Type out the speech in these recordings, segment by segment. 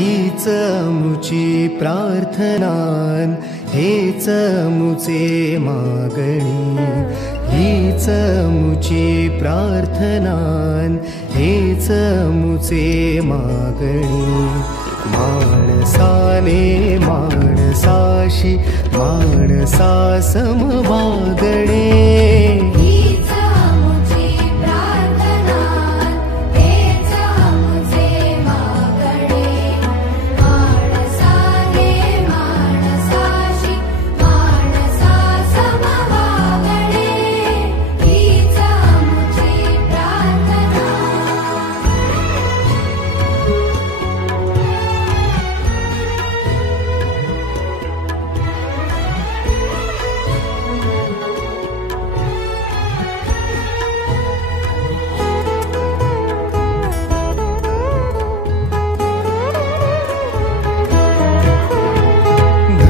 हीच मुची प्रार्थनान, हेच मुचे मागणी। हीच मुची प्रार्थनान, हेच मुचे मागणी। माणसाने माणसाशी माणसा सम वागणे।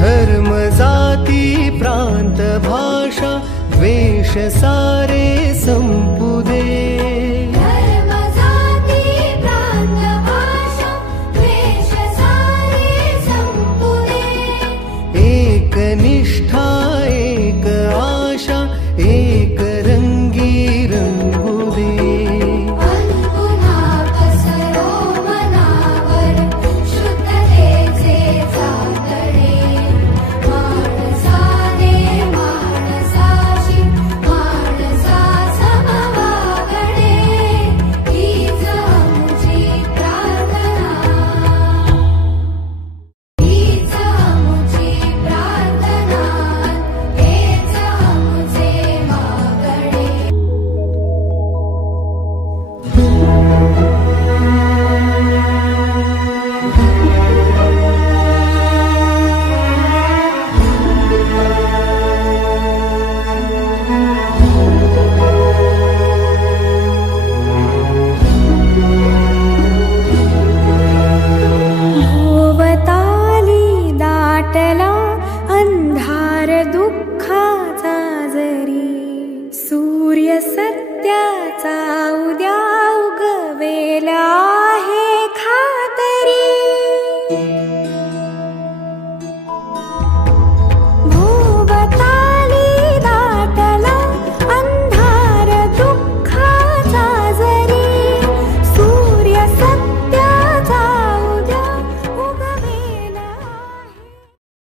धर्म जाती प्रांत भाषा द्वेष सारे संपू दे। धर्म जाती प्रांत भाषा द्वेष सारे संपू दे। एक निष्ठा एक आशा एक रंगी रंगू दे। अंधार दुःखाचा जरी सूर्य